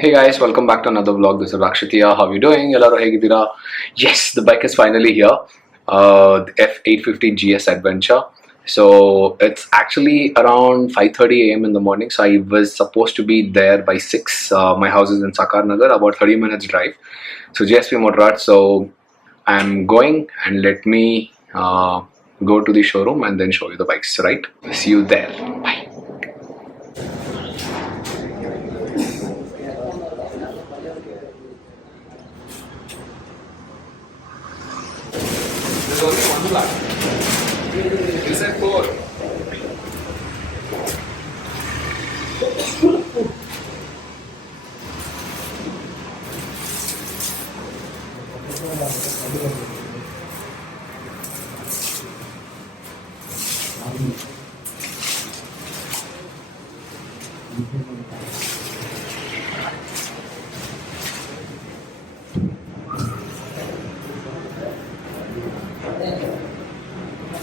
Hey guys, welcome back to another vlog. This is Rakshitiya. How are you doing? Ellaru hegidira? Yes, the bike is finally here. The F850 GS Adventure. So it's actually around 5:30 a.m. in the morning. So I was supposed to be there by 6. My house is in Sakar Nagar, about 30 minutes drive. So GSP Motorrad. So I'm going, and let me go to the showroom and then show you the bikes. Right? See you there. Bye. There's only one flat. You said 4.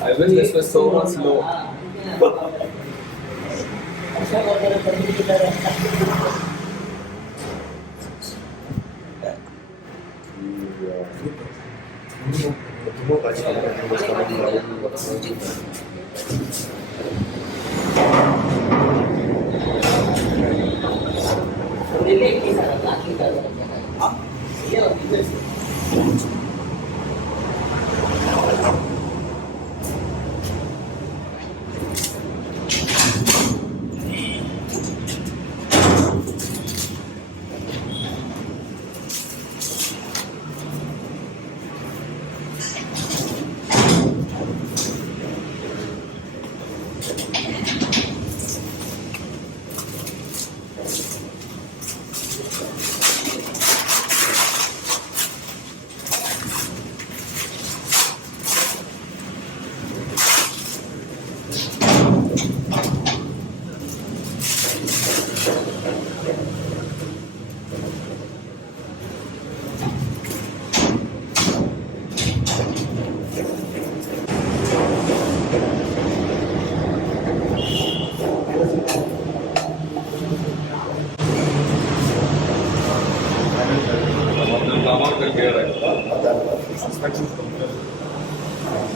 I wish this was so much slow.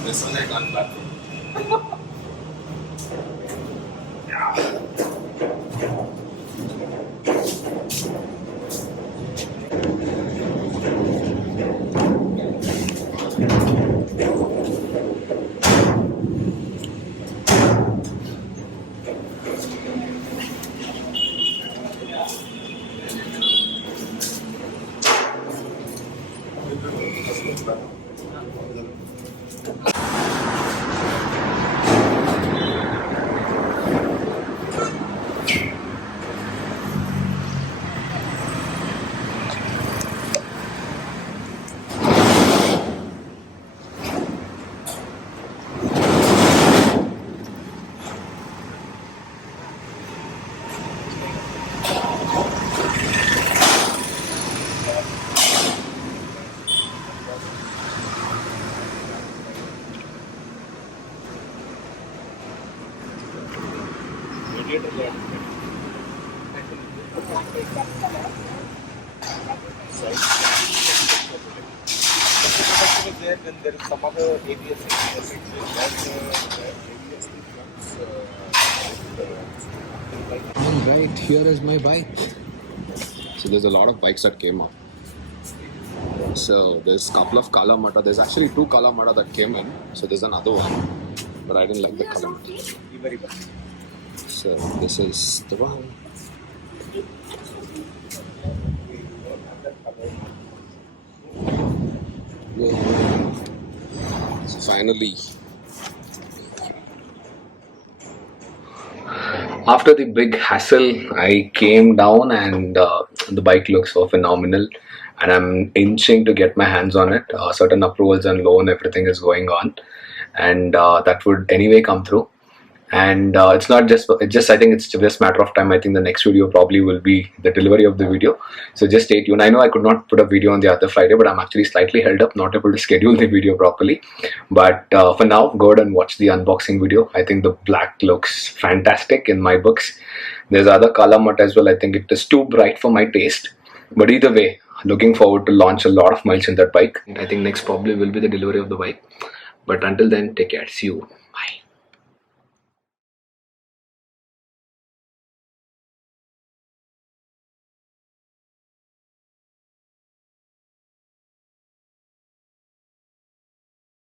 This one I can't back. Then there is some other ABS Alright, here is my bike. So there's a lot of bikes that came up. So there's a couple of color motor. There's actually 2 color motor that came in. So there's another one, but I didn't like the color motor. So this is the one. Yeah. So finally, after the big hassle, I came down, and the bike looks so phenomenal, and I'm inching to get my hands on it. Certain approvals and loan, everything is going on, and that would anyway come through. And it's not just, I think it's just a matter of time. I think the next video probably will be the delivery of the video, so just stay tuned. I know I could not put a video on the other Friday, but I'm actually slightly held up, not able to schedule the video properly. But for now, go ahead and watch the unboxing video. I think the black looks fantastic in my books. There's other color matte as well. I think it is too bright for my taste. But either way, looking forward to launch a lot of miles in that bike. I think next probably will be the delivery of the bike. But until then, take care. See you.